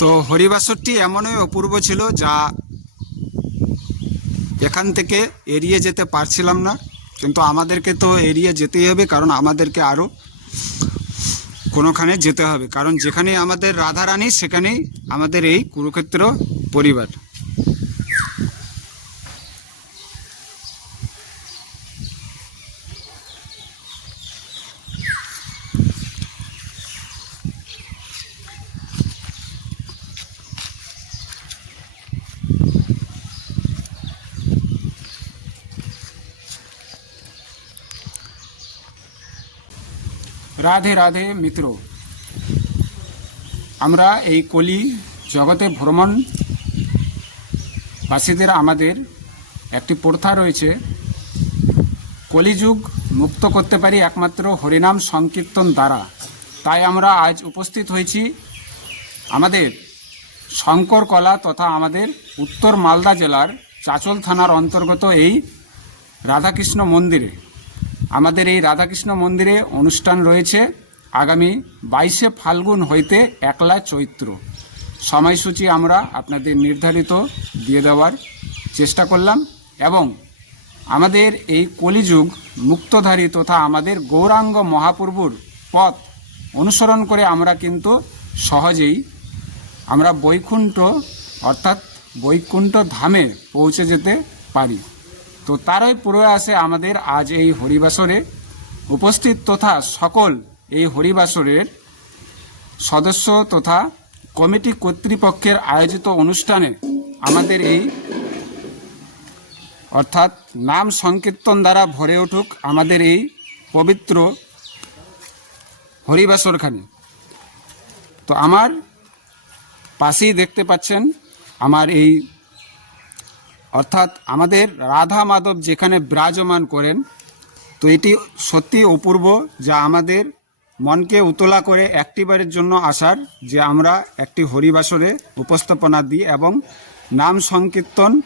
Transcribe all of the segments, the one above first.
তো হরিবাসরটি এমনই অপূর্ব ছিল যা এখান থেকে এড়িয়ে যেতে পারছিলাম না। কিন্তু আমাদেরকে তো এড়িয়ে যেতেই হবে, কারণ আমাদেরকে আরও কোনোখানে যেতে হবে। কারণ যেখানে আমাদের রাধারানী, সেখানেই আমাদের এই কুরুক্ষেত্র পরিবার। রাধে রাধে মিত্র। আমরা এই কলি জগতে ভ্রমণ বাসীদের আমাদের একটি প্রথা রয়েছে। কলিযুগ মুক্ত করতে পারি একমাত্র হরিনাম সংকীর্তন দ্বারা। তাই আমরা আজ উপস্থিত হয়েছি আমাদের শঙ্কর কলা তথা আমাদের উত্তর মালদা জেলার চাচল থানার অন্তর্গত এই রাধাকৃষ্ণ মন্দিরে। আমাদের এই রাধাকৃষ্ণ মন্দিরে অনুষ্ঠান রয়েছে। আগামী বাইশে ফাল্গুন হইতে একলা চৈত্র। সময়সূচি আমরা আপনাদের নির্ধারিত দিয়ে দেওয়ার চেষ্টা করলাম এবং আমাদের এই কলিযুগ মুক্তধারী তথা আমাদের গৌরাঙ্গ মহাপ্রভুর পথ অনুসরণ করে আমরা কিন্তু সহজেই আমরা বৈকুণ্ঠ অর্থাৎ বৈকুণ্ঠ ধামে পৌঁছে যেতে পারি। তো তারই প্রয়াসে আমাদের আজ এই হরিবাসরে উপস্থিত তথা সকল এই হরিবাসরের সদস্য তথা কমিটি কর্তৃপক্ষের আয়োজিত অনুষ্ঠানে আমাদের এই অর্থাৎ নাম সংকীর্তন দ্বারা ভরে উঠুক আমাদের এই পবিত্র হরিবাসরখানে। তো আমার পাশেই দেখতে পাচ্ছেন আমার এই অর্থাৎ আমাদের রাধা মাধব যেখানে বিরাজমান করেন, তো এটি সত্যি অপূর্ব যা আমাদের মনকে উতলা করে একটিবারের জন্য আসার যে আমরা একটি হরিবাসরে উপস্থাপনা দিই এবং নাম সংকীর্তন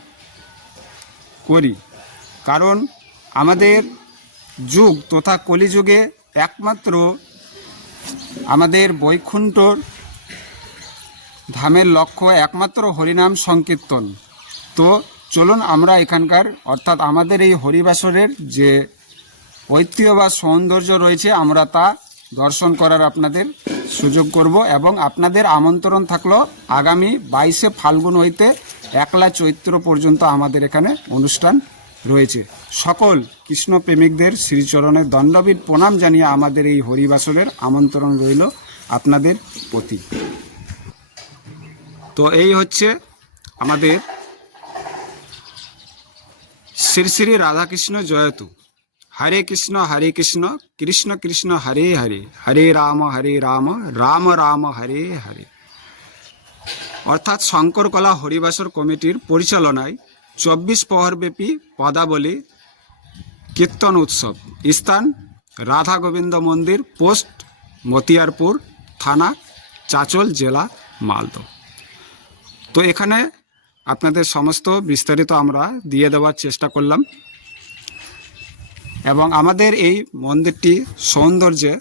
করি। কারণ আমাদের যুগ তথা কলিযুগে একমাত্র আমাদের বৈকুণ্ঠর ধামের লক্ষ্য একমাত্র হরিনাম সংকীর্তন। তো চলুন আমরা এখানকার, অর্থাৎ আমাদের এই হরিবাসরের যে ঐতিহ্য বা সৌন্দর্য রয়েছে, আমরা তা দর্শন করার আপনাদের সুযোগ করব এবং আপনাদের আমন্ত্রণ থাকল আগামী বাইশে ফাল্গুন হইতে একলা চৈত্র পর্যন্ত আমাদের এখানে অনুষ্ঠান রয়েছে। সকল কৃষ্ণ প্রেমিকদের শ্রীচরণের দণ্ডবিদ প্রণাম জানিয়ে আমাদের এই হরিবাসরের আমন্ত্রণ রইল আপনাদের প্রতি। তো এই হচ্ছে আমাদের শ্রী শ্রী রাধাকৃষ্ণ জয়তু হরে কৃষ্ণ হরে কৃষ্ণ কৃষ্ণ কৃষ্ণ হরে হরে হরে রাম হরে রাম রাম রাম হরে হরে অর্থাৎ শঙ্করকলা হরিবাসর কমিটির পরিচালনায় চব্বিশ প্রহরব্যাপী পদাবলী, কীর্তন উৎসব। স্থান রাধা গোবিন্দ মন্দির, পোস্ট মতিয়ারপুর থানা, চাচল জেলা, মালদহ। তো এখানে আপনাদের সমস্ত বিস্তারিত আমরা দিয়ে দেওয়ার চেষ্টা করলাম। এবং আমাদের এই মন্দিরটি সৌন্দর্যে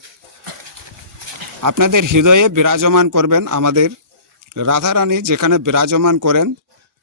আপনাদের হৃদয়ে বিরাজমান করবেন আমাদের রাধারানী যেখানে বিরাজমান করেন